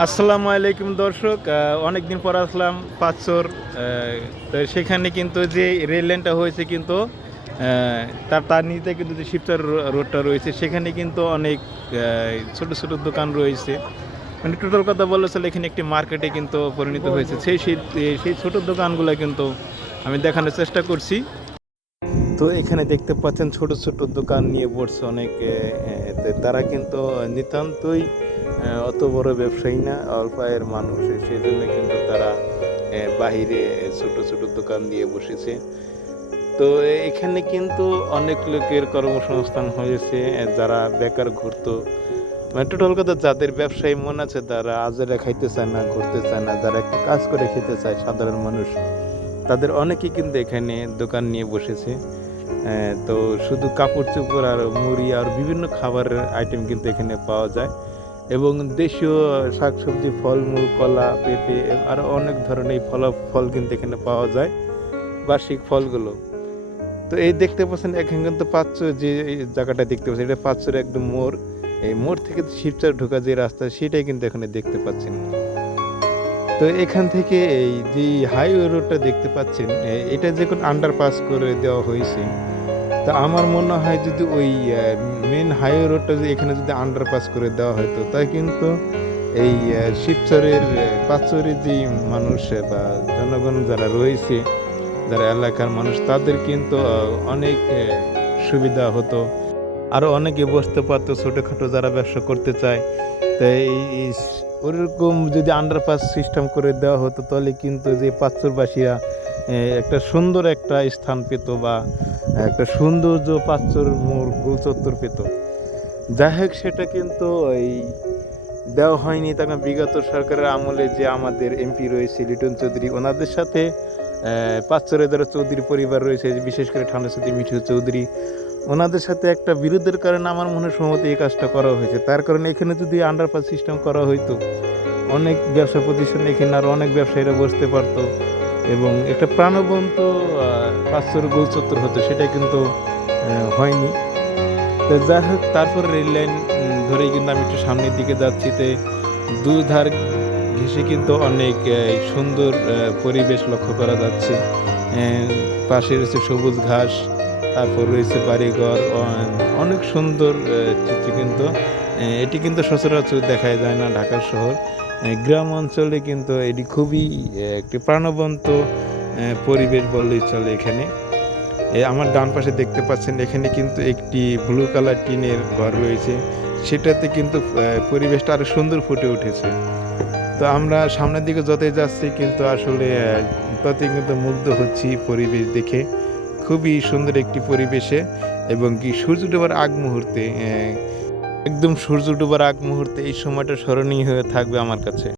আসসালামু আলাইকুম দর্শক, অনেকদিন পর আসলাম পাঁচশোর। তো সেখানে কিন্তু যে রেল লাইনটা হয়েছে কিন্তু তার নিচে কিন্তু যে শিবচর রোডটা রয়েছে সেখানে কিন্তু অনেক ছোট ছোট দোকান রয়েছে। মানে টোটাল কথা বললে চলে এখানে একটি মার্কেটে কিন্তু পরিণত হয়েছে। সেই ছোট দোকানগুলো কিন্তু আমি দেখানোর চেষ্টা করছি। তো এখানে দেখতে পাচ্ছেন ছোট ছোট দোকান নিয়ে বসছে অনেক, তারা কিন্তু নিতান্তই অত বড় ব্যবসায়ী না, অল্প আয়ের মানুষ। সেই জন্য কিন্তু তারা বাহিরে ছোট ছোট দোকান দিয়ে বসেছে। তো এখানে কিন্তু অনেক লোকের কর্মসংস্থান হয়েছে, যারা বেকার ঘুরতো। মানে টোটাল কথা, যাদের ব্যবসায়ী মন আছে তারা আজেরা খাইতে চায় না, ঘুরতে চায় না, যারা একটু কাজ করে খেতে চায় সাধারণ মানুষ, তাদের অনেকেই কিন্তু এখানে দোকান নিয়ে বসেছে। তো শুধু কাপড় চোপড় আর মুড়ি আর বিভিন্ন খাবারের আইটেম কিন্তু এখানে পাওয়া যায়, এবং দেশীয় শাকসবজি, ফলমূল, কলা, পেঁপে আরও অনেক ধরনের ফল কিন্তু এখানে পাওয়া যায়, বার্ষিক ফলগুলো। তো এই দেখতে পাচ্ছেন এখানে কিন্তু পাঁচশো, যে এই জায়গাটা দেখতে পাচ্ছেন এটা পাঁচশোর একদম মোড়। এই মোড় থেকে শিবচর ঢোকা যে রাস্তা সেটাই কিন্তু এখানে দেখতে পাচ্ছেন। তো এখান থেকে এই যে হাইওয়ে রোডটা দেখতে পাচ্ছেন, এটা যখন আন্ডারপাস করে দেওয়া হয়েছে, তা আমার মনে হয় যদি ওই মেন হাইওয়ে রোডটা যদি এখানে যদি আন্ডারপাস করে দেওয়া হতো, তাই কিন্তু এই শিবচরের পাঁচচরের যে মানুষ বা জনগণ যারা রয়েছে, যারা এলাকার মানুষ, তাদের কিন্তু অনেক সুবিধা হতো। আরও অনেকে বসতে পারতো, ছোটোখাটো যারা ব্যবসা করতে চায়। তাই ওরকম যদি আন্ডারপাস সিস্টেম করে দেওয়া হতো, তাহলে কিন্তু যে পাঁচচরবাসীরা একটা সুন্দর একটা স্থান পেত, বা একটা সৌন্দর্য পাঁচচর মোড় গোল চত্বর পেত। যাই হোক, সেটা কিন্তু এই দেওয়া হয়নি। তখন বিগত সরকারের আমলে যে আমাদের এমপি রয়েছে লিটন চৌধুরী, ওনাদের সাথে পাঁচচরে যারা চৌধুরী পরিবার রয়েছে, বিশেষ করে ঠান্ডাসাথী মিঠু চৌধুরী, ওনাদের সাথে একটা বিরোধের কারণে আমার মনে হয় সম্ভবত এই কাজটা করা হয়েছে। তার কারণে এখানে যদি আন্ডারপাস সিস্টেম করা হইতো, অনেক ব্যবসা প্রতিষ্ঠান এখানে আরও অনেক ব্যবসায়ীরা বসতে পারতো, এবং একটা প্রাণবন্ত পাঁচশোর গোল চত্বর হতো। সেটা কিন্তু হয়নি। তো যাই হোক, তারপর রেল লাইন ধরেই কিন্তু আমি একটু সামনের দিকে যাচ্ছি। তো দুধার ঘেঁষে কিন্তু অনেক সুন্দর পরিবেশ লক্ষ্য করা যাচ্ছে। পাশে রয়েছে সবুজ ঘাস, তারপর রয়েছে বাড়িঘর, অনেক সুন্দর চিত্র। কিন্তু এটি কিন্তু সচরাচর দেখা যায় না ঢাকা শহর। গ্রাম অঞ্চলে কিন্তু এটি খুবই একটি প্রাণবন্ত পরিবেশ বললেই চলে। এখানে আমার ডান পাশে দেখতে পাচ্ছেন, এখানে কিন্তু একটি ব্লু কালার টিনের ঘর রয়েছে, সেটাতে কিন্তু পরিবেশটা আরও সুন্দর ফুটে উঠেছে। তো আমরা সামনের দিকে যতই যাচ্ছি কিন্তু আসলে ততই কিন্তু মুগ্ধ হচ্ছি পরিবেশ দেখে। খুবই সুন্দর একটি পরিবেশে, এবং কি সূর্য ডোবার আগ মুহূর্তে, একদম সূর্য ডোবার আগ মুহূর্তে এই সময়টা স্মরণীয় হয়ে থাকবে আমার কাছে।